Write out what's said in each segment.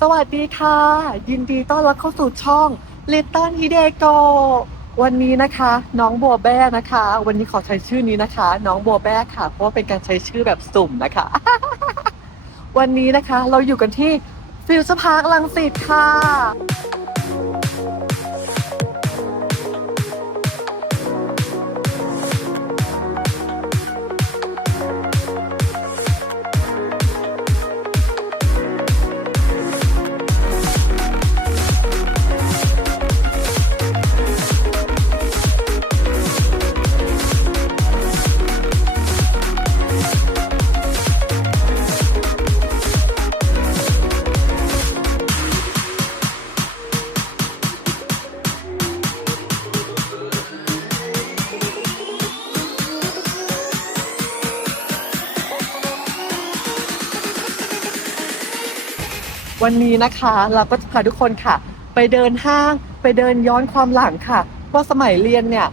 สวัสดีค่ะยินดีต้อนรับเข้าสู่ช่อง Little Hideko วันนี้นะคะน้องบัวแบ้นะคะวันนี้ขอใช้ชื่อนี้นะคะน้องบัวแบ้ค่ะเพราะว่าเป็นการใช้ชื่อแบบสุ่มนะคะวันนี้นะคะเราอยู่กันที่ฟิวเจอร์พาร์ครังสิตค่ะวันนี้นะคะเราก็จะพาทุกคนค่ะไปเดินห้างไปเดินย้อนความหลังค่ะว่าสมัยเรียนเนี่ย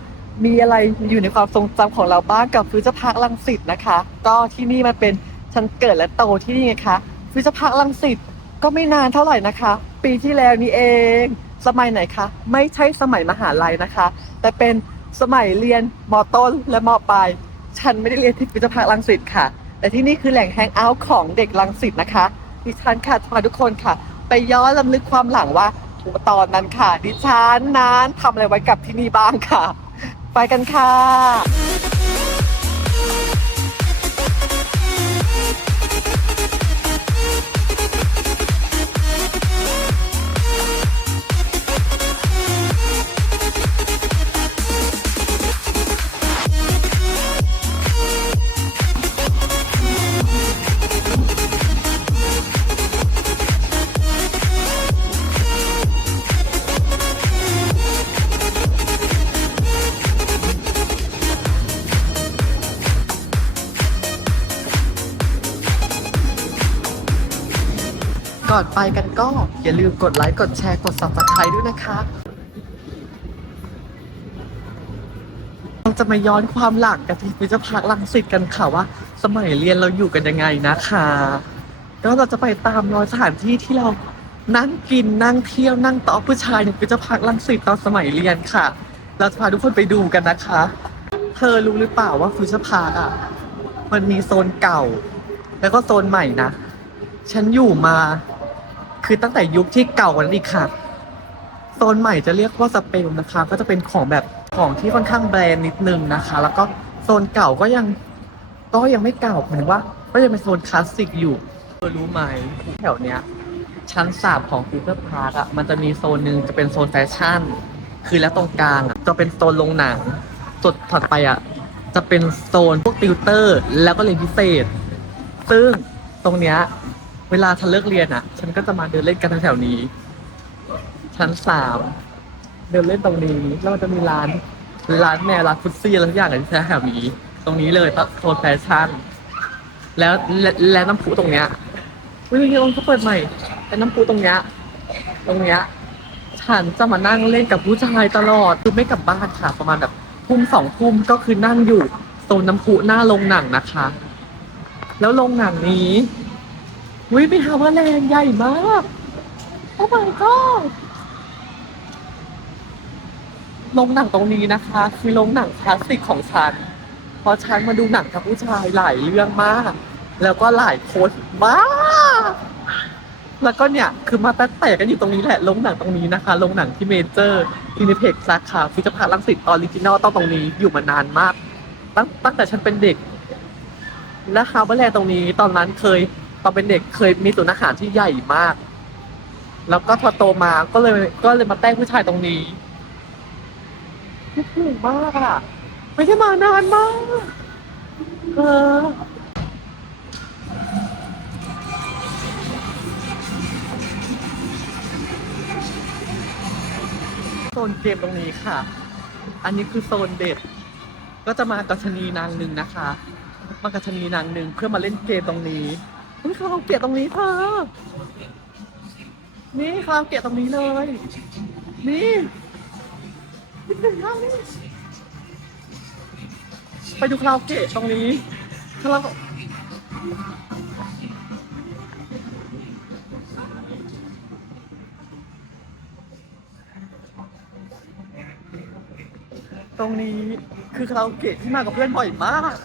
มีอะไรอยู่ในความทรงจำของเราบ้างกับฟิวเจอร์พาร์ครังสิตนะคะก็ที่นี่มันเป็นฉันเกิดและโตที่นี่ไงคะฟิวเจอร์พาร์ครังสิตก็ไม่นานเท่าไหร่นะคะปีที่แล้วนี่เองสมัยไหนคะไม่ใช่สมัยมหาลัยนะคะแต่เป็นสมัยเรียนมต้นและมปลายฉันไม่ได้เรียนที่ฟิวเจอร์พาร์ครังสิตค่ะแต่ที่นี่คือแหล่งแฮงเอาท์ของเด็กรังสิตนะคะดิฉันค่ะจะพาทุกคนค่ะไปย้อนรำลึกความหลังว่าตอนนั้นค่ะดิฉันนั้นทำอะไรไว้กับที่นี่บ้างค่ะไปกันค่ะก่อนไปกันก็อย่าลืมกดไลค์กดแชร์กด Subscribe ด้วยนะคะเราจะมาย้อนความหลังกันที่ฟิวเจอร์พาร์ครังสิตกันค่ะว่าสมัยเรียนเราอยู่กันยังไงนะคะแล้วเราจะไปตามรอยสถานที่ที่เรานั่งกินนั่งเที่ยวนั่งโต๊ะผู้ชายในฟิวเจอร์พาร์ครังสิตตอนสมัยเรียนค่ะเราจะพาทุกคนไปดูกันนะคะเธอรู้หรือเปล่าว่าฟิวเจอร์พาร์คอ่ะมันมีโซนเก่าแล้วก็โซนใหม่นะฉันอยู่มาคือตั้งแต่ยุคที่เก่ากว่านั้นอีกค่ะโซนใหม่จะเรียกว่าสเปลนะคะก็จะเป็นของแบบของที่ค่อนข้างแบรนด์นิดนึงนะคะแล้วก็โซนเก่าก็ยังไม่เก่าหมายถึงว่าก็ยังเป็นโซนคลาสสิกอยู่เธอรู้ไหมแถวเนี้ยชั้น3ของฟิวเจอร์พาร์คอ่ะมันจะมีโซนหนึ่งจะเป็นโซนแฟชั่นคือแล้วตรงกลางอ่ะจะเป็นโซนโรงหนังส่วนถัดไปอ่ะจะเป็นโซนพวกติวเตอร์แล้วก็เรียนพิเศษซึ่งตรงเนี้ยเวลาฉันเลิกเรียนอ่ะฉันก็จะมาเดินเล่นกันแถวๆนี้ชั้น3เดินเล่นตรงนี้แล้วมันจะมีร้านแนวร้านฟุตซี่อะไรทุกอย่างที่แถวนี้ตรงนี้เลยโซนแฟชั่นแล้วน้ำพุตรงเนี้ยวิวนี้เขาเปิดใหม่แต่น้ำพุตรงเนี้ยฉันจะมานั่งเล่นกับผู้ชายตลอดคือไม่กลับบ้านค่ะประมาณแบบทุ่ม2 ทุ่มก็คือนั่งอยู่โซนน้ำพุหน้าโรงหนังนะคะแล้วโรงหนังนี้วิไปหาว่าแรงใหญ่มากโอ้ my god โรงหนังตรงนี้นะคะคือโรงหนังคลาสสิกของฉันเพราะฉันมาดูหนังกับผู้ชายหลายเรื่องมากแล้วก็หลายคนมากแล้วก็เนี่ยคือมาแตะกันอยู่ตรงนี้แหละโรงหนังตรงนี้นะคะโรงหนังที่เมเจอร์ซีนิเพ็กซ์สาขาฟิวเจอร์พาร์ครังสิตออริจินอลตรงนี้อยู่มานานมากตั้งแต่ฉันเป็นเด็กและฮาร์เบอร์แลนด์ตรงนี้ตอนนั้นตอนเป็นเด็กเคยมีศูนย์อาหารที่ใหญ่มากแล้วก็พอโตมาก็เลยมาแต้ผู้ชายตรงนี้ คิดถึงมากอ่ะไม่ได้มานานมากเออโซนเกมตรงนี้ค่ะอันนี้คือโซนเด็ดก็จะมากับชะนีนางหนึ่งนะคะมากับชะนีนางหนึ่งเพื่อมาเล่นเกมตรงนี้นี่คาราโอเกะตรงนี้เธอนี่คาราโอเกะตรงนี้เลยนี่คิดถึงมากนี่ไปดูคาราโอเกะตรงนี้คารา ตรงนี้คือคาราโอเกะที่มากับเพื่อนบ่อยมาก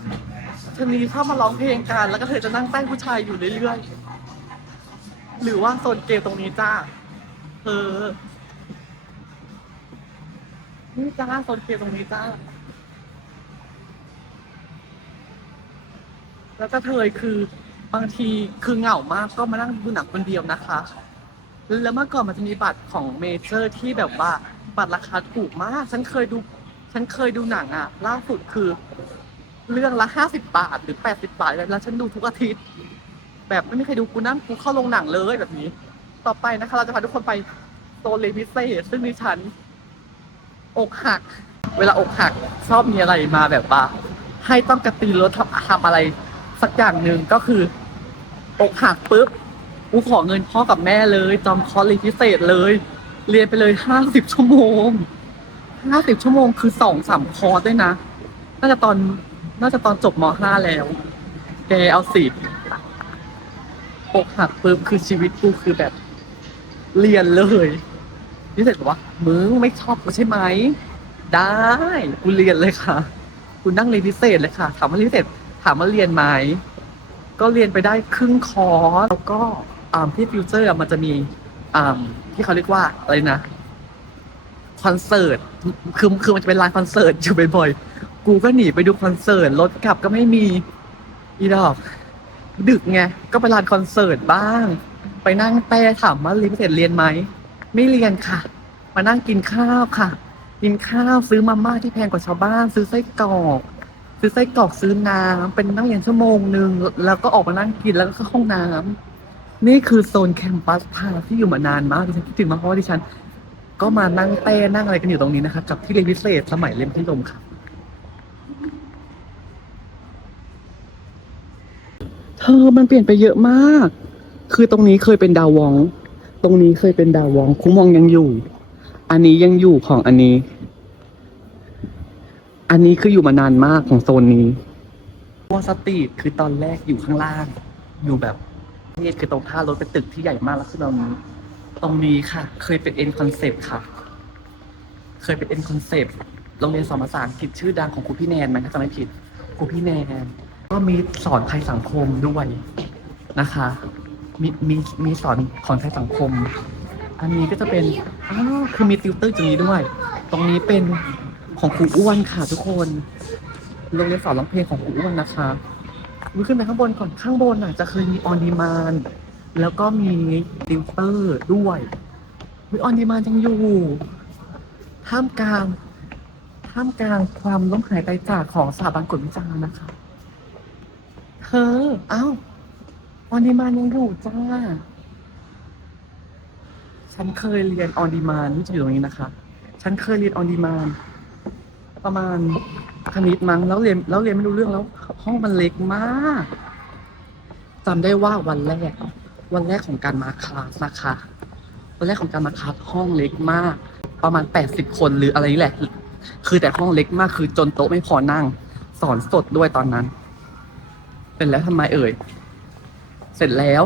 ชนีชอบมาร้องเพลงกันแล้วก็เธอจะนั่งใต้ผู้ชายอยู่เรื่อยๆหรือว่าโซนเกมตรงนี้จ้าเออนี่จ้าโซนเกมตรงนี้จ้าแล้วก็เธอคือบางทีคือเหงามากก็มานั่งดูหนังคนเดียวนะคะแล้วเมื่อก่อนมันจะมีบัตรของเมเจอร์ที่แบบว่าบัตรราคาถูกมากฉันเคยดูหนังอ่ะล่าสุดคือเรื่องละ50 บาทหรือ80 บาทแล้วฉันดูทุกอาทิตย์แบบไม่มีใครดูกูนั่งกูเข้าโรงหนังเลยแบบนี้ต่อไปนะคะเราจะพาทุกคนไปโซนเลนพิเศษซึ่งดิฉันอกหักเวลาอกหักชอบมีอะไรมาแบบว่าให้ต้องกระตือรือร้นทำอะไรสักอย่างหนึ่งก็คืออกหักปุ๊บกูขอเงินพ่อกับแม่เลยจอมคอร์สเรียนพิเศษเลยเรียนไปเลย50 ชั่วโมงคือ2-3 คอร์สด้วยนะน่าจะตอนจบม.5แล้วแกเอาสิอกหักปุ๊บคือชีวิตกูคือแบบเรียนเลยพิเศษบอกว่ามึงไม่ชอบกูใช่ไหมได้กูเรียนเลยค่ะกูนั่งเรียนพิเศษเลยค่ะถามว่าเรียนพิเศษถามว่าเรียนไหมก็เรียนไปได้ครึ่งคอร์สแล้วก็ที่ฟิวเจอร์มันจะมีที่เขาเรียกว่าอะไรนะคอนเสิร์ตคือมันจะเป็นไลฟ์คอนเสิร์ตอยู่บ่อยๆกูก็หนีไปดูคอนเสิร์ตรถกลับก็ไม่มีอีดอกดึกไงก็ไปร้านคอนเสิร์ตบ้างไปนั่งแต่ถามว่าเรียนพิเศษเรียนไหมไม่เรียนค่ะมานั่งกินข้าวค่ะกินข้าวซื้อมาม่าที่แพงกว่าชาวบ้านซื้อไส้กรอกซื้อน้ำเป็นนั่งเรียนชั่วโมงนึงแล้วก็ออกมานั่งกินแล้วก็เข้าห้องน้ำนี่คือโซนแคมปัสพาร์คที่อยู่มานานมากดิฉันคิดถึงมากเพราะว่าดิฉันก็มานั่งเต้นั่งอะไรกันอยู่ตรงนี้นะคะกับที่เรียนพิเศษสมัยเรียนพิลมค่ะเธอมันเปลี่ยนไปเยอะมากคือตรงนี้เคยเป็นดาววองคุ้มมองยังอยู่อันนี้ยังอยู่ของอันนี้คืออยู่มานานมากของโซนนี้วอลสตรีทคือตอนแรกอยู่ข้างล่างอยู่แบบนี่คือตรงท่ารถเป็นตึกที่ใหญ่มากแล้วขึ้นตรงนี้ค่ะเคยเป็นเอ็นคอนเซปต์ค่ะเคยเป็นเอ็นคอนเซปต์โรงเรียนสอนภาษาอังกฤษชื่อดังของครูพี่แนนไหมถ้าจำไม่ผิดครูพี่แนนก็มีสอนภัยสังคมด้วยนะคะมีสอนของภัยสังคมอันนี้ก็จะเป็นคือมีติวเตอร์ตรงนี้ด้วยตรงนี้เป็นของครูอ้วนค่ะทุกคนโรงเรียนสอนร้องเพลงของครูอ้วนนะคะขึ้นไปข้างบนก่อนข้างบนจะเคยมีออนดีมานแล้วก็มีติวเตอร์ด้วยมีออนดีมานยังอยู่ท่ามกลางความล้มหายตายจากของสถาบันกฎวิชานะคะเธอออนดีมานยังอยู่จ้าฉันเคยเรียนออนดีมานที่จะอยู่ตรงนี้นะคะฉันเคยเรียนออนดีมานประมาณคณิตมั้งแล้วเรียนไม่รู้เรื่องแล้วห้องมันเล็กมากจำได้ว่าวันแรกของการมาคลาสนะคะวันแรกของการมาคลาสห้องเล็กมากประมาณ80 คนหรืออะไรนี่แหละคือแต่ห้องเล็กมากคือจนโต๊ะไม่พอนั่งสอนสดด้วยตอนนั้นเป็นแล้วทำไมเอ่ยเสร็จแล้ว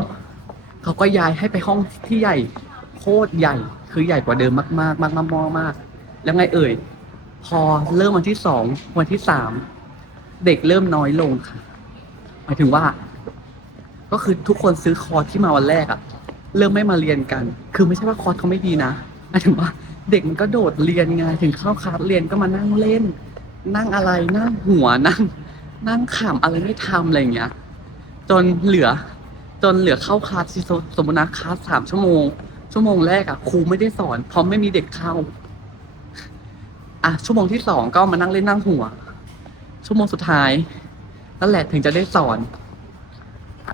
เขาก็ย้ายให้ไปห้องที่ใหญ่โคตรใหญ่คือใหญ่กว่าเดิมมากแล้วไงเอ่ยพอเริ่มวันที่2วันที่3เด็กเริ่มน้อยลงค่ะหมายถึงว่าก็คือทุกคนซื้อคอร์สที่มาวันแรกเริ่มไม่มาเรียนกันคือไม่ใช่ว่าคอร์สเขาไม่ดีนะหมายถึงว่าเด็กมันก็โดดเรียนไงถึงเข้าคลาสเรียนก็มานั่งเล่นนั่งอะไรนั่งหัวนั่งขำอะไรไม่ทำอะไรอย่างเงี้ยจนเหลือเข้าคลาสสมมตินะคลาส3 ชั่วโมงแรกครูไม่ได้สอนเพราะไม่มีเด็กเข้าชั่วโมงที่2ก็มานั่งเล่นนั่งหัวชั่วโมงสุดท้ายนั่นแหละถึงจะได้สอน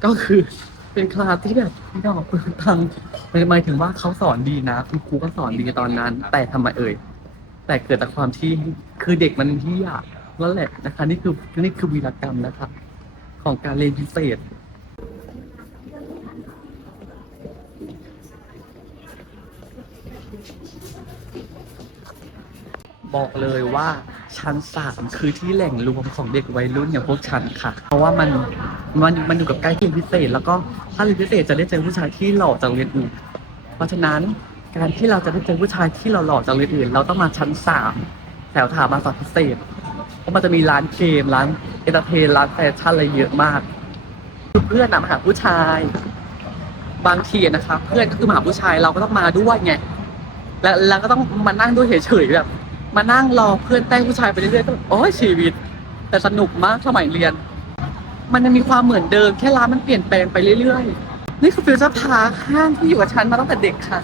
ก็คือเป็นคลาสที่แบบดอกเปลืองตังค์หมายถึงว่าเขาสอนดีนะคุณครูก็สอนดีตอนนั้นแต่ทำไมเอ่ยแต่เกิดจากความที่คือเด็กมันที่นั่นแหละนะคะนี่คือวีรกรรมนะคะของการเรียนพิเศษบอกเลยว่าชั้น3คือที่แหล่งรวมของเด็กวัยรุ่นอย่างพวกฉันค่ะเพราะว่ามันอยู่กับใกล้เรียนพิเศษแล้วก็ถ้าเรียนพิเศษจะได้เจอผู้ชายที่หล่อจากโรงเรียนอื่นเพราะฉะนั้นการที่เราจะได้เจอผู้ชายที่หล่อจากโรงเรียนอื่นเราต้องมาชั้น3 แถวถามาสอนพิเศษเพราะมันจะมีร้านเกมร้านเอนเตอร์เทนร้านแฟชั่นอะไรเยอะมากคือเพื่อนมาหาผู้ชายบางทีนะคะเพื่อนก็คือมาหาผู้ชายเราก็ต้องมาด้วยไงแล้วก็ต้องมานั่งด้วยเฉยๆแบบมานั่งรอเพื่อนแต่งผู้ชายไปเรื่อยๆก็โอ้ยชีวิตแต่สนุกมากสมัยเรียนมันยังมีความเหมือนเดิมแค่ร้านมันเปลี่ยนแปลงไปเรื่อยๆนี่คือฟิวเจอร์พาร์คห้างที่อยู่กับฉันมาตั้งแต่เด็กค่ะ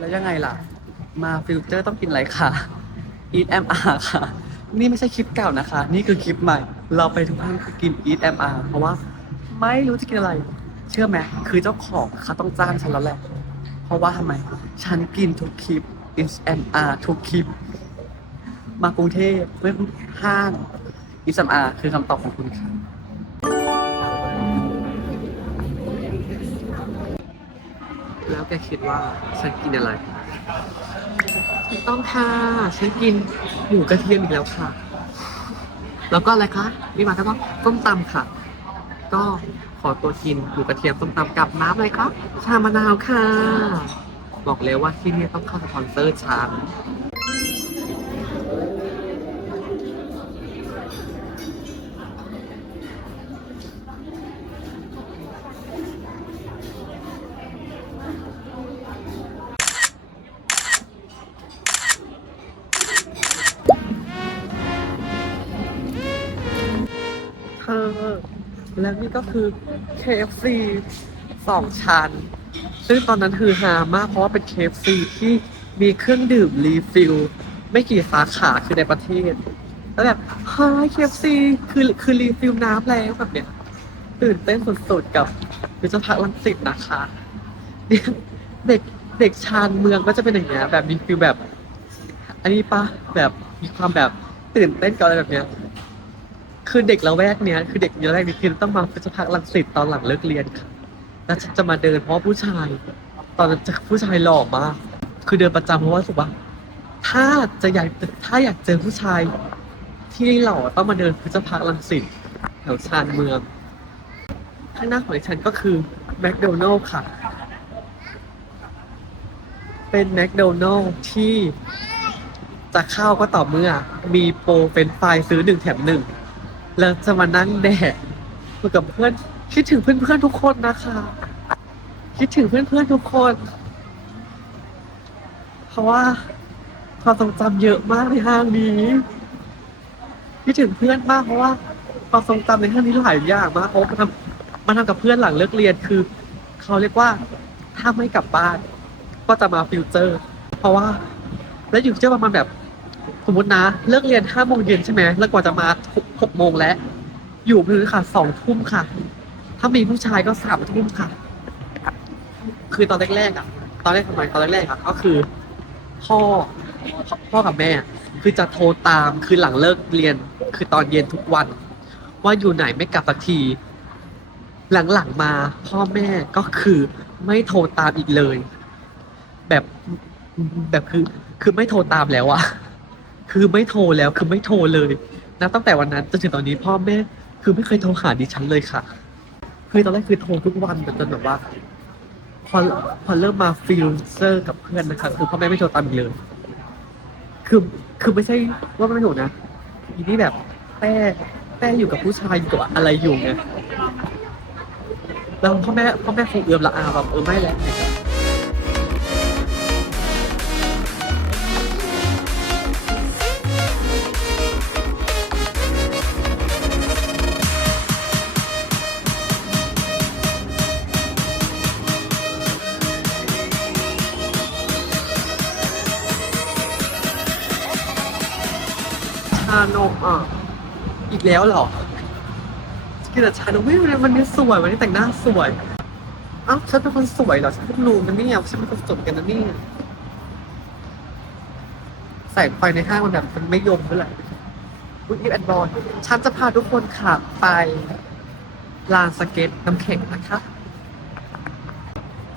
แล้วยังไงล่ะมาฟิวเจอร์ต้องกินอะไรคะ Eat MR ค่ะนี่ไม่ใช่คลิปเก่านะคะนี่คือคลิปใหม่เราไปทุกห้างคือกิน Eat MR เพราะว่าไม่รู้จะกินอะไรเชื่อไหมคือเจ้าของเขาต้องจ้างฉันแล้วแหละเพราะว่าทำไมฉันกินทุกคลิป Eat MR ทุกคลิปมากรุงเทพเพื่อห้าง Eat MR คือคำตอบของคุณค่ะแล้วแกคิดว่าฉันกินอะไรถูกต้องค่ะฉันกินหมูกระเทียมอีกแล้วค่ะแล้วก็อะไรคะนี่มาก็ต้องต้มตำค่ะก็ขอตัวกินหมูกระเทียมต้มตำกับน้ำอะไรครับชามะนาวค่ะบอกเลยว่าที่นี่ต้องเข้าสปอนเซอร์ฉันเธอแล้วนี่ก็คือ KFC 2 ชั้นซึ่งตอนนั้นคือฮามากเพราะว่าเป็น KFC ที่มีเครื่องดื่มรีฟิลไม่กี่สาขาคือในประเทศแล้วแบบเฮ้ย KFC คือรีฟิลน้ำแล้วแบบเนี้ยตื่นเต้นสุดๆกับวิศวะรังสิตนะคะเนี่ยเด็กเด็กชานเมืองก็จะเป็นอย่างเงี้ยแบบมีฟิลแบบอันนี้ปะแบบมีความแบบตื่นเต้นกับอะไรแบบเนี้ย คือเด็กละแวกเนี้ยคือเด็กละแวกนี้คือต้องมาพิพิธภัณฑ์รังสิตตอนหลังเลิกเรียนค่ะแล้วฉันจะมาเดินเพราะผู้ชาย ตอนนั้นจะผู้ชายหล่อมากคือเดินประจำเพราะว่ารู้สึกว่าถ้าจะอยากถ้าอยากเจอผู้ชายที่หล่อต้องมาเดินพิพิธภัณฑ์รังสิตแถวชานเมืองข้างหน้าของดิฉันก็คือแมคโดนัลล์ค่ะเป็นแมคโดนัลล์ที่จะเข้าก็ต่อเมื่อมีโปรเฟรนช์ฟรายซื้อ1 แถม 1แล้วจะมานั่งแดกคุยกับเพื่อนคิดถึงเพื่อนๆทุกคนนะคะคิดถึงเพื่อนๆทุกคนเพราะว่าความทรงจำเยอะมากในห้างนี้คิดถึงเพื่อนมากเพราะว่าความทรงจำในห้างนี้หลายอย่างมากเพราะมาทำกับเพื่อนหลังเลิกเรียนคือเขาเรียกว่าถ้าไม่กลับบ้านก็จะมาฟิวเจอร์เพราะว่าแล้วอยู่ฟิวเจอร์ประมาณแบบสมมตินะเลิกเรียน5 โมงเย็นใช่ไหมแล้วกว่าจะมา6 โมงแล้วอยู่พื้นค่ะ2 ทุ่มค่ะถ้ามีผู้ชายก็3 ทุ่มค่ะคือตอนแรกๆอ่ะตอนแรกทำไมตอนแรกๆอ่ะก็คือพ่อพ่อกับแม่คือจะโทรตามคือหลังเลิกเรียนคือตอนเย็นทุกวันว่าอยู่ไหนไม่กลับสักทีหลังๆมาพ่อแม่ก็คือไม่โทรตามอีกเลยแบบแบบคือไม่โทรตามแล้วอะคือไม่โทรแล้วคือไม่โทรเลยนะตั้งแต่วันนั้นจนถึงตอนนี้พ่อแม่คือไม่เคยโทรหาดิฉันเลยค่ะคือตอนแรกคือโทรทุกวันแต่จนแบบว่าพอพอเริ่มมาฟิลเซอร์กับเพื่อนนะคะคือพ่อแม่ไม่โทรตามอีกเลยคือคือไม่ใช่ว่าไม่ถูกนะทีนี้แบบแต่อยู่กับผู้ชายอยู่กับอะไรอยู่ไงแล้วพ่อแม่คงเอือมละอาแบบไม่แล้วไงชานมอ่ะอีกแล้วเหรอกินแต่ชานมไม่วันนี้สวยวันนี้แต่งหน้าสวยอ้าวฉันเป็นคนสวยเหรอฉันเพิ่งรู้นะเนี่ยฉันเป็นคนสวยกันนะนี่แสงไฟในห้างมันแบบมันไม่ยมเท่าไหร่ บุ๊กอีฟแอนด์บอลฉันจะพาทุกคนค่ะไป ลานสเก็ตน้ำแข็งนะคะ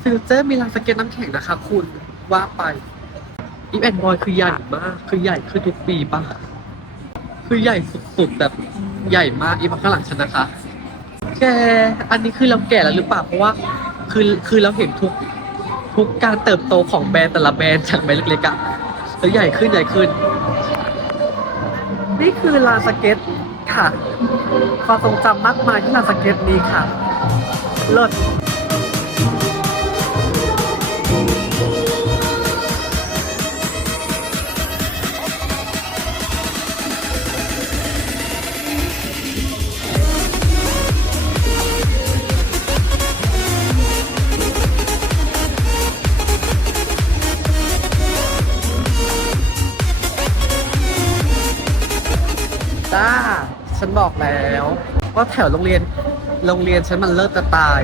ฟิวเจอร์มีลานสเก็ตน้ำแข็งนะคะคุณว่าไปอีฟแอนด์บอยคือใหญ่มากคือใหญ่ขึ้นทุกปีป่ะคือใหญ่สุดๆแบบใหญ่มากอีฟข้างหลังฉันนะคะแกอันนี้คือเราแก่แล้วหรือเปล่าเพราะว่าคือเราเห็นทุกการเติบโตของแบรนด์แต่ละแบรนด์จากแบรนด์เล็กๆอะแล้วใหญ่ขึ้นใหญ่ขึ้นนี่คือลานสเก็ตค่ะความทรงจำมากมายที่ลานสเก็ตนี้ค่ะเลิศจ้าฉันบอกแล้วว่าแถวโรงเรียนฉันมันเลิศจะตาย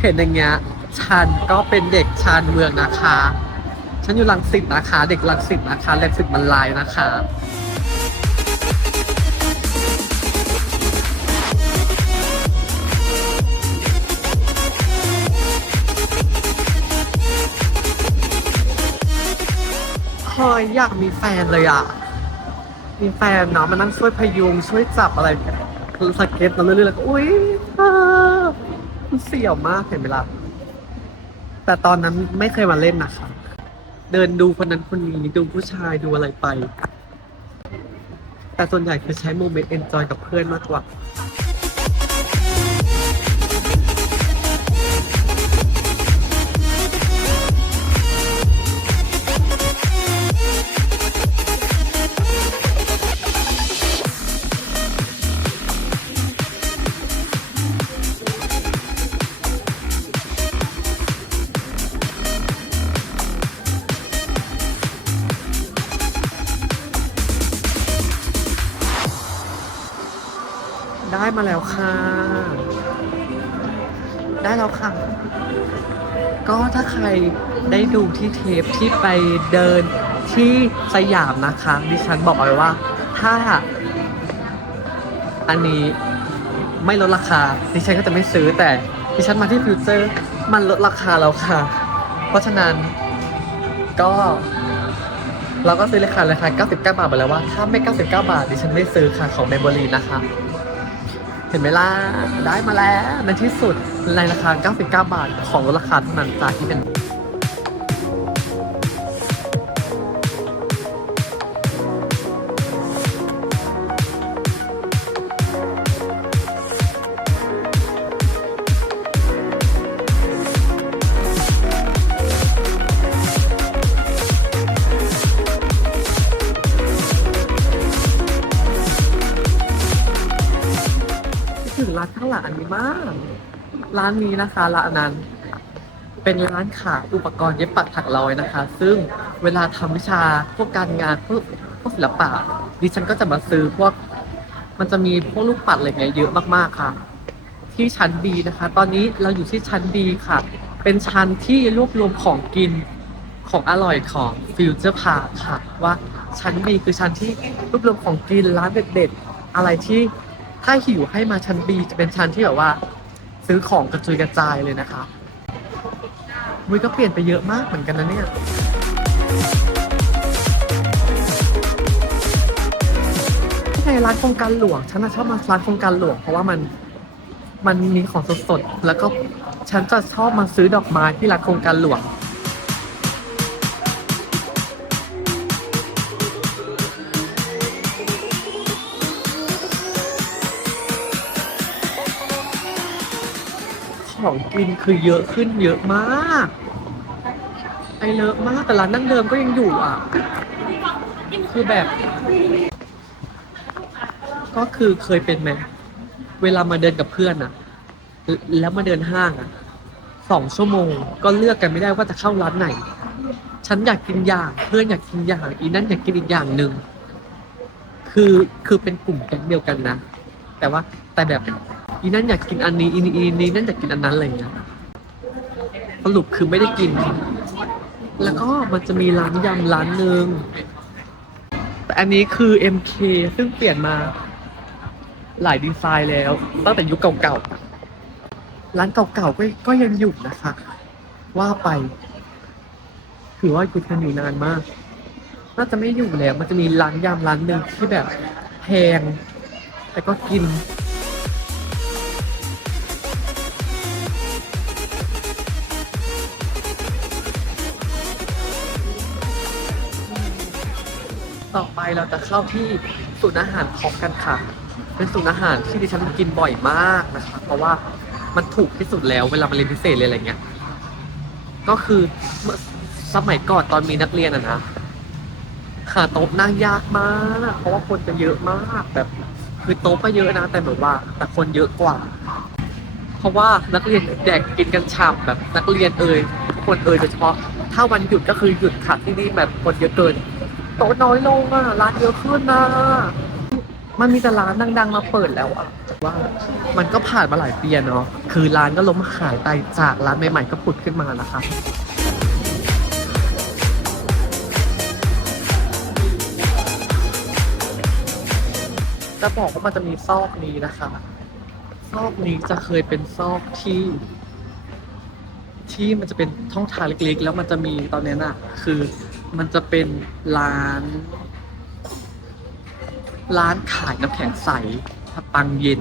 เห็นอย่างเงี้ยฉันก็เป็นเด็กชานเมืองนะคะฉันอยู่รังสิตนะคะเด็กรังสิตนะคะรังสิตมันลายนะคะคอยอยากมีแฟนเลยอ่ะมีแฟนเนาะมานั่งช่วยพยุงช่วยจับอะไรสเก็ตเราเรื่อยๆแล้วก็อุ้ยเธอมันเสี่ยวมากเห็นไหมล่ะแต่ตอนนั้นไม่เคยมาเล่นนะคะเดินดูคนนั้นคนนี้ดูผู้ชายดูอะไรไปแต่ส่วนใหญ่คือใช้โมเมนต์เอนจอยกับเพื่อนมากกว่าได้มาแล้วค่ะได้แล้วค่ะก็ถ้าใครได้ดูที่เทปที่ไปเดินที่สยามนะคะดิฉันบอกไว้ว่าถ้าอันนี้ไม่ลดราคาดิฉันก็จะไม่ซื้อแต่ดิฉันมาที่ฟิวเจอร์มันลดราคาแล้วค่ะเพราะฉะนั้นก็เราก็ซื้อราคา99 บาทไปแล้วว่าถ้าไม่99 บาทดิฉันไม่ซื้อค่ะของเมมโมรีนะคะเห็นไหมล่ะได้มาแล้วในที่สุดในราคา99 บาทของลดราคาเท่านั้นจากที่เป็นถึงร้านข้างหลังอันนี้มากร้านนี้นะคะร้านนั้นเป็นร้านขายอุปกรณ์เย็บปักถักร้อยนะคะซึ่งเวลาทำวิชาพวกการงานพวกศิลปะดิฉันก็จะมาซื้อพวกมันจะมีพวกลูกปัดอะไรเงี้ยเยอะมากๆค่ะที่ชั้นดีนะคะตอนนี้เราอยู่ที่ชั้นดีค่ะเป็นชั้นที่รวบรวมของกินของอร่อยของฟิวเจอร์พาร์คค่ะว่าชั้นดีคือชั้นที่รวบรวมของกินร้านเด็ดๆอะไรที่ถ้าหิวให้มาชั้น B จะเป็นชั้นที่แบบว่าซื้อของกระจุยกระจายเลยนะคะมุ้ยก็เปลี่ยนไปเยอะมากเหมือนกันนะเนี่ยในร้านโครงการหลวงฉันชอบมาร้านโครงการหลวงเพราะว่ามันมีของสดๆแล้วก็ฉันจะชอบมาซื้อดอกไม้ที่ร้านโครงการหลวงของกินคือเยอะขึ้นเยอะมากไอเลิฟมากแต่ร้านดั้งเดิมก็ยังอยู่อ่ะคือแบบก็คือเคยเป็นไหมเวลามาเดินกับเพื่อนอ่ะแล้วมาเดินห้างอ่ะ2 ชั่วโมงก็เลือกกันไม่ได้ว่าจะเข้าร้านไหนฉันอยากกินอย่างเพื่อนอยากกินอย่างอีนั่นอยากกินอีกอย่างหนึ่งคือเป็นกลุ่มแก๊งเดียวกันนะแต่แบบอีนั่นอยากกินอันนี้อีนั่นอยากกินอันนั้นอะไรอย่างเงี้ยสรุปคือไม่ได้กินแล้วก็มันจะมีร้านยำร้านหนึ่งแต่อันนี้คือ MK ซึ่งเปลี่ยนมา หลายดีไซน์แล้วตั้งแต่ยุคเก่าๆร้านเก่าๆก็ยังอยู่นะคะว่าไปถือว่าอยู่กันอยู่นานมากน่าจะไม่อยู่แล้วมันจะมีร้านยำร้านหนึ่งที่แบบแพงแต่ก็กินต่อไปเราจะเข้าที่ศูนย์อาหารท็อปกันค่ะเป็นศูนย์อาหารที่ดิฉันกินบ่อยมากนะคะเพราะว่ามันถูกที่สุดแล้วเวลามาเรียนพิเศษเลยอะไรเงี้ยก็คือเมื่อสมัยก่อนตอนมีนักเรียนอะนะหาโต๊ะนั่งยากมากเพราะว่าคนจะเยอะมากแบบคือโต๊ะก็เยอะนะแต่แบบว่าแต่คนเยอะกว่า เพราะว่านักเรียนแดกกินกันฉ่ำแบบนักเรียนคนโดยเฉพาะถ้าวันหยุดก็คือหยุดค่ะที่นี่แบบคนเยอะเกินโต๊ะน้อยลงอ่ะร้านเยอะขึ้นนะมันมีแต่ร้านดังๆมาเปิดแล้วอ่ะว่ามันก็ผ่านมาหลายปีเนาะคือร้านก็ล้มหายไปจากร้านใหม่ๆก็ผุดขึ้นมานะคะจะบอกว่ามันจะมีซอกนี้นะคะซอกนี้จะเคยเป็นซอกที่มันจะเป็นช่องทางเล็กๆแล้วมันจะมีตอนนี้น่ะคือมันจะเป็นร้านร้านขายน้ำแข็งใสปังเย็น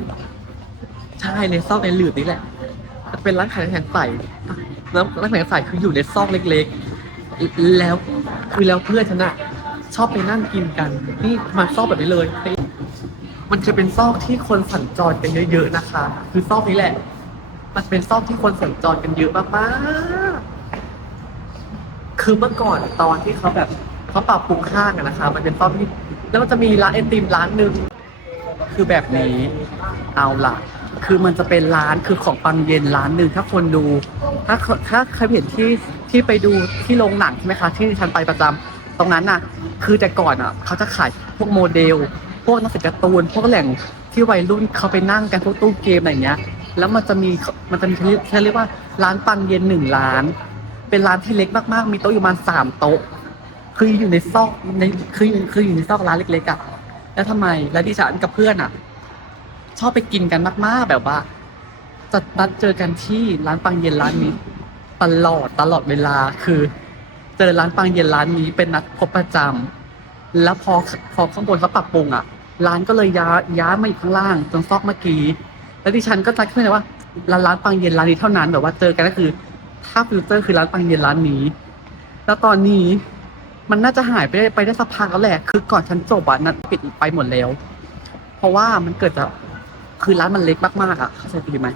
ใช่ในซอกในหลืบนี่แหละจะเป็นร้านขายน้ำแข็งใสน้ำแข็งใสคืออยู่ในซอกเล็กๆแล้วแล้วเพื่อนฉันอะชอบไปนั่งกินกันนี่มาซอกแบบนี้เลยมันจะเป็นซอกที่คนสัญจรกันเยอะๆนะคะคือซอกนี้แหละมันเป็นซอกที่คนสัญจรกันเยอะมากๆคือเมื่อก่อนตอนที่เขาแบบเขาปรับปรุงห้างอะนะคะมันเป็นซอกที่แล้วมันจะมีร้านไอติมร้านหนึ่ง คือแบบนี้เอาล่ะคือมันจะเป็นร้านคือของปังเย็นร้านหนึ่งถ้าคนดูถ้าเคยเห็นที่ไปดูที่โรงหนังใช่ไหมคะที่ฉันไปประจำตรงนั้นน่ะคือแต่ก่อนอ่ะเขาจะขายพวกโมเดลพวกหนังสือการ์ตูนพวกแหล่งที่วัยรุ่นเขาไปนั่งกันพวกตู้เกมอะไรเงี้ยแล้วมันจะมีเขาเรียกว่าร้านปังเย็น1 ร้านเป็นร้านที่เล็กมากๆมีโต๊ะอยู่ประมาณ3 โต๊ะคืออยู่ในซอกในคืออยู่ในซอกร้านเล็กๆอ่ะแล้วทำไมแล้วดิฉันกับเพื่อนอ่ะชอบไปกินกันมากๆแบบว่าจะนัดเจอกันที่ร้านปังเย็นร้านนี้ตลอดเวลาคือเจอร้านปังเย็นร้านนี้เป็นนัดพบประจำแล้วพอข้างบนเขาปรับปรุงอ่ะร้านก็เลยย้ายมาอยู่ข้างล่างตรงซอกเมื่อกี้แล้วดิฉันก็ทักเพื่อนว่าร้านปังเย็นร้านนี้เท่านั้นแบบว่าเจอกันก็คือถ้าฟิลเตอร์คือร้านปังเย็นร้านนี้แล้วตอนนี้มันน่าจะหายไปได้สักพักแล้วแหละคือก่อนฉันจบอ่ะนัดปิดไปหมดแล้วเพราะว่ามันเกิดจากคือร้านมันเล็กมากๆอ่ะเข้าใจดีไหม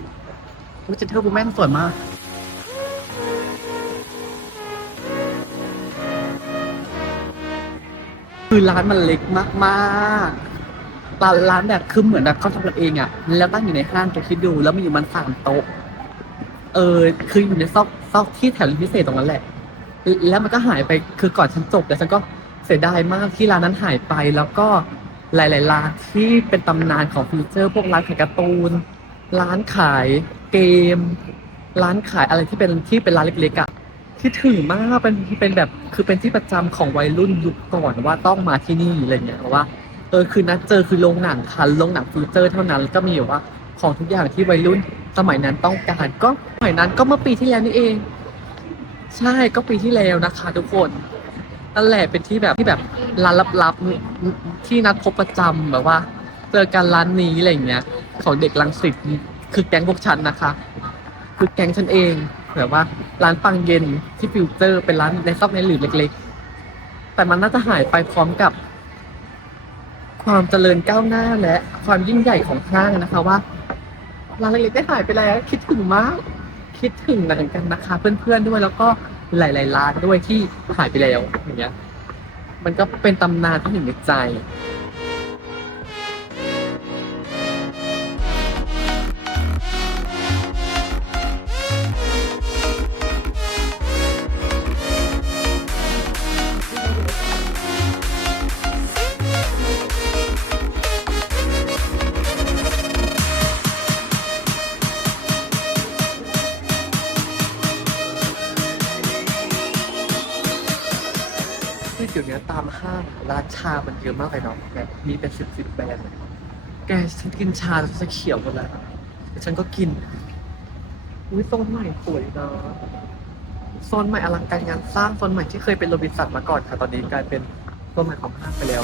วิจิเตอร์บูแมนสวยมากคือร้านมันเล็กมากๆร้านแบบคือเหมือนแบบเขาทำกันเองอ่ะแล้วตั้งอยู่ในห้างแกคิดดูแล้วมีอยู่มัน3 โต๊ะคืออยู่ในซอกที่แถวพิเศษตรงนั้นแหละแล้วมันก็หายไปคือก่อนฉันจบแล้วฉันก็เสียดายมากที่ร้านนั้นหายไปแล้วก็หลายๆร้านที่เป็นตำนานของฟิวเจอร์พวกร้านขายการ์ตูนร้านขายเกมร้านขายอะไรที่เป็นร้านเล็กๆอ่ะที่ถึงมากเป็นแบบคือเป็นที่ประจำของวัยรุ่นยุคก่อนว่าต้องมาที่นี่อะไรเงี้ยเพราะว่าคือนัดเจอคือโรงหนังค่ะโรงหนังฟิวเจอร์เท่านั้นแล้วก็มีแบบว่าของทุกอย่างที่วัยรุ่นสมัยนั้นต้องการก็สมัยนั้นก็เมื่อปีที่แล้วนี่เองใช่ก็ปีที่แล้วนะคะทุกคนนั่นแหละเป็นที่แบบร้านลับๆที่นัดพบประจำแบบว่าเจอกันร้านนี้อะไรเงี้ยของเด็กรังสิตคือแก๊งพวกฉันนะคะคือแก๊งฉันเองแบบว่าร้านปังเย็นที่ฟิวเจอร์เป็นร้านในซอกในหลืบเล็กๆแต่มันน่าจะหายไปพร้อมกับความเจริญก้าวหน้าและความยิ่งใหญ่ของห้างนะคะว่าร้านเล็กๆได้หายไปแล้วคิดถึงมากคิดถึงเหมือนกันนะคะเพื่อนๆด้วยแล้วก็หลายๆร้านด้วยที่หายไปแล้วอย่างเงี้ยมันก็เป็นตำนานที่อยู่ในใจที่เดี๋ยวนี้ตามห้างร้านชามันเยอะมากเลยเนาะแบบมีเป็น10 แบรนด์ แกฉันกินชาแล้วจะเขียวหมดแล้วแต่ฉันก็กินอุ้ยโซนใหม่สวยนะโซนใหม่อลังการงานสร้างโซนใหม่ที่เคยเป็นโรบินสันมาก่อนค่ะตอนนี้กลายเป็นโซนใหม่ของห้างไปแล้ว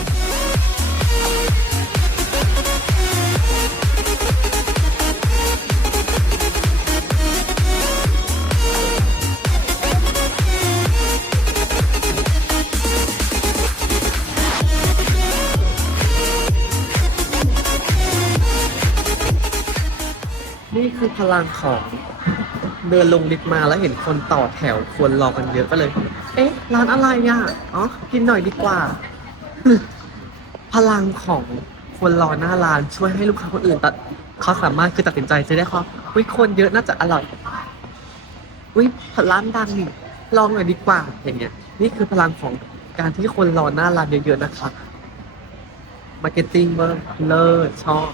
นี่คือพลังของเดินลงลิฟต์มาแล้วเห็นคนต่อแถวควรรอกันเยอะก็เลย เอ๊ะร้านอะไรอ่ะอ๋อกินหน่อยดีกว่า พลังของคนรอหน้าร้านช่วยให้ลูกค้าคนอื่นตัดเขาสามารถคือตัดสินใจจะได้เขาวิคนเยอะน่าจะอร่อยวิร้านดังนี่ลองหน่อยดีกว่าอย่างเงี้ยนี่คือพลังของการที่คนรอหน้าร้านเยอะๆนะคะมาร์เก็ตติ้งเบอร์เลิศชอบ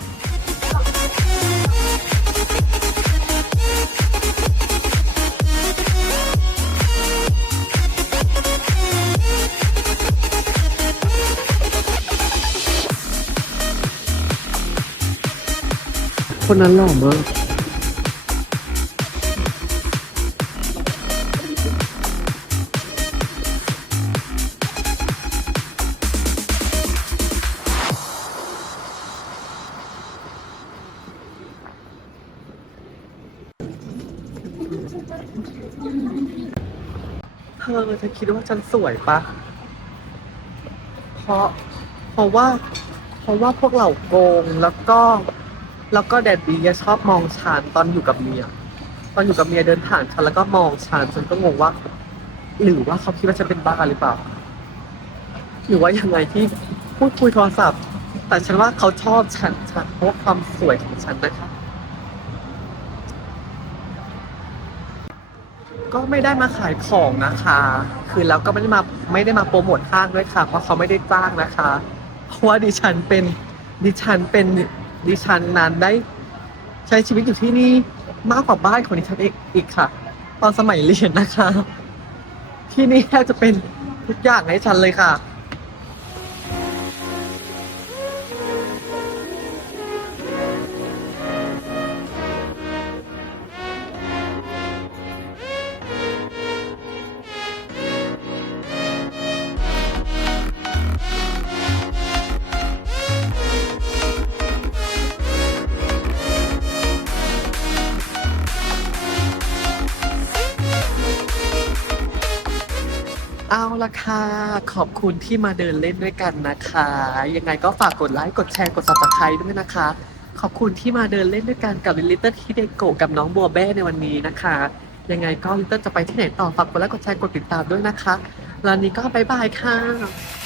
คนนั้นหล่อมากเธอคิดว่าฉันสวยปะเพราะเพราะว่าเพราะว่าพวกเหล่าโกงแล้วก็แดดดีอะชอบมองฉันตอนอยู่กับเมียตอนอยู่กับเมียเดินผ่านฉันแล้วก็มองฉันก็งงว่าหรือว่าเขาคิดว่าฉันเป็นบ้าหรือเปล่าหรือว่ายังไงที่พูดคุยโทรศัพท์แต่ฉันว่าเขาชอบฉันเพราะว่าความสวยของฉันนะคะก็ไม่ได้มาขายของนะคะคือแล้วก็ไม่ได้มาโปรโมทห้างด้วยค่ะเพราะเขาไม่ได้จ้างนะคะเพราะว่าดิฉันเป็นดิฉันนั้นได้ ใช้ชีวิตอยู่ที่นี่มากกว่าบ้านของดิฉันเองอีกค่ะตอนสมัยเรียนนะคะที่นี่แทบจะเป็นทุกอย่างให้ฉันเลยค่ะเอาละค่ะขอบคุณที่มาเดินเล่นด้วยกันนะคะยังไงก็ฝากกดไลค์กดแชร์กด Subscribe ด้วยนะคะขอบคุณที่มาเดินเล่นด้วยกันกับ Little Hideko กับน้องบัวแบ้ในวันนี้นะคะยังไงก็ Little จะไปที่ไหนต่อฝากกดไลค์กดแชร์กดติดตามด้วยนะคะแล้วนี้ก็บ๊ายบายค่ะ